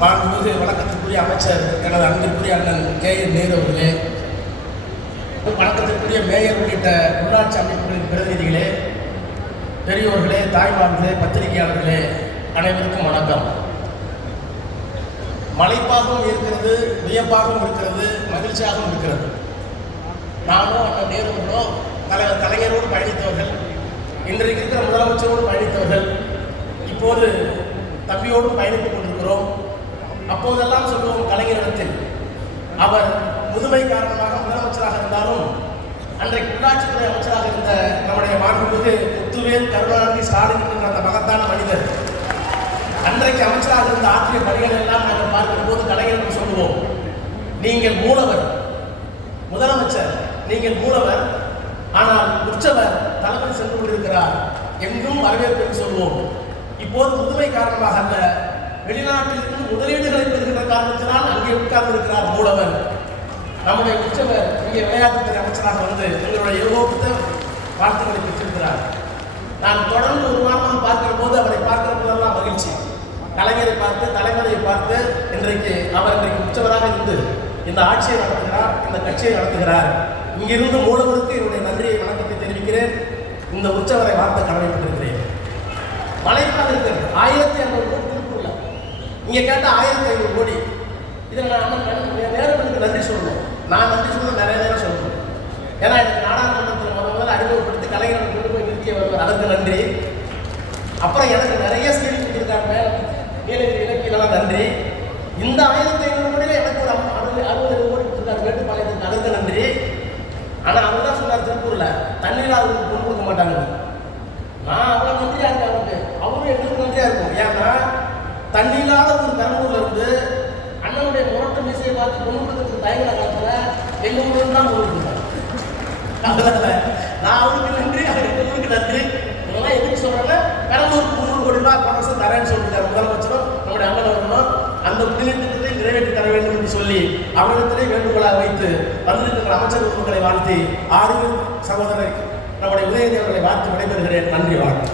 மாண்புமிகு வணக்கத்திற்குரிய அமைச்சர் எனது அன்பிற்குரிய அண்ணன் கே என் நேரு அவர்களே. வணக்கத்திற்குரிய மேயர் உள்ளிட்ட உள்ளாட்சி அமைப்புகளின் பிரதிநிதிகளே பெரியோர்களே தாய்மார்களே பத்திரிகையாளர்களே அனைவருக்கும் வணக்கம். மலைப்பாகவும் இருக்கிறது வியப்பாகவும் இருக்கிறது மகிழ்ச்சியாகவும் இருக்கிறது. நானும் அண்ணன் நேருவர்களும் தலைவர் கலைஞரோடு பயணித்தவர்கள் இன்றைக்கு இருக்கிற முதலமைச்சரோடு பயணித்தவர்கள் இப்போது தம்பியோடும் பயணித்துக் கொண்டிருக்கிறோம். அப்போதெல்லாம் சொல்லுவோம் கலைஞரிடத்தில். அவர் முதுமை காரணமாக முதலமைச்சராக இருந்தாலும் அன்றைக்கு உள்ளாட்சித்துறை அமைச்சராக இருந்த நம்முடைய மாண்புமிகு முத்துவேல் கருணாநிதி ஸ்டாலின் என்ற அந்த மகத்தான மனிதர். அன்றைக்கு அமைச்சராக இருந்த ஆற்றிய பணிகள் எல்லாம் நாங்கள் பார்க்கிற போது கலைஞர்கள் சொல்லுவோம் நீங்கள் மூலவர். முதலமைச்சர் நீங்கள் மூலவர். ஆனால் உற்சவர் தலைமை சென்று கொண்டிருக்கிறார். என்றும் வரவேற்பு சொல்வோம். இப்போது முதுமை காரணமாக அல்ல வெளிநாட்டிலிருந்து முதலீடுகளை பெறுகிற காரணத்தினால் அங்கே உட்கார்ந்து இருக்கிறார் மூலவர். நம்முடைய உச்சவர் இங்கே விளையாட்டுத்துறை அமைச்சராக வந்து எங்களுடைய யோகத்தை வாழ்த்துக்களை பெற்றிருக்கிறார். நான் தொடர்ந்து ஒரு வாரமாக பார்க்கிற போது அவரை பார்க்கிற போதெல்லாம் மகிழ்ச்சி. கலைஞரை பார்த்து தலைவரை பார்த்து இன்றைக்கு அவர் இன்றைக்கு உச்சவராக இருந்து இந்த ஆட்சியை நடத்துகிறார் இந்த கட்சியை நடத்துகிறார். இங்கிருந்து மூலவருக்கு என்னுடைய நன்றியை வணக்கத்தை தெரிவிக்கிறேன். இந்த உற்சவரை வார்த்தை கடமைப்பட்டிருக்கிறேன். மலைப்பாக ஆயிரத்தி ஐநூறு இங்கே கேட்ட ஆயிரத்தி ஐநூறு கோடி. இதில் நான் அண்ணன் நேரத்துக்கு நன்றி சொல்லணும். நான் நன்றி சொல்லணும் நிறைய நேரம் சொல்லணும். ஏன்னா எனக்கு நாடாளுமன்றத்தில் முத முதல்ல அறிமுகப்படுத்தி கலைஞர்கள் கொண்டு போய் நிறுத்திய அதற்கு நன்றி. அப்புறம் எனக்கு நிறைய ஸ்கில் கொடுத்துருக்காங்க. மேலே நீலகிரி இலக்கியெல்லாம் நன்றி. இந்த ஆயிரத்தி ஐநூறு கோடியில் எனக்கு ஒரு அறுபது அறுபது கோடி கொடுத்துருக்காரு மேட்டுப்பாளையத்துக்கு அதற்கு நன்றி ஆனா அவர் தான் சொன்னார் திருப்பூர்ல தண்ணீர் அவருக்கு கொண்டு கொடுக்க மாட்டாங்க நான் அவ்வளோ நன்றியா இருக்கேன் அவருக்கு அவரும் எங்களுக்கு நன்றியா இருக்கும் ஏன்னா தண்ணி இல்லாத ஒரு பெரம்பூர்ல இருந்து அண்ணனுடைய முரட்டு மிசையை பார்த்து கொண்டு கொடுக்கறதுக்கு தயங்கின காலத்துல எங்க ஊர்ல தான் கொண்டு நான் அவருக்கு நன்றி அவர் எங்களுக்கு நன்றி. இதெல்லாம் எதுக்கு சொல்றேன்னா பெரம்பூருக்கு முந்நூறு கோடி ரூபாய் போன வருஷம் தரேன்னு சொல்லிட்டார் முதலமைச்சரும் நம்முடைய அண்ணன் அவர்களும். அந்த குடிநீர் நிறைவேற்றி தர வேண்டும் என்று சொல்லி அவரிடத்திலே வேண்டுகோளாக வைத்து வந்திருக்கிற அமைச்சர் உறுப்புகளை வாழ்த்தி ஆறு சகோதரர் நம்முடைய உதயதேவர்களை வாழ்த்து விடைபெறுகிறேன். நன்றி வாழ்க்கை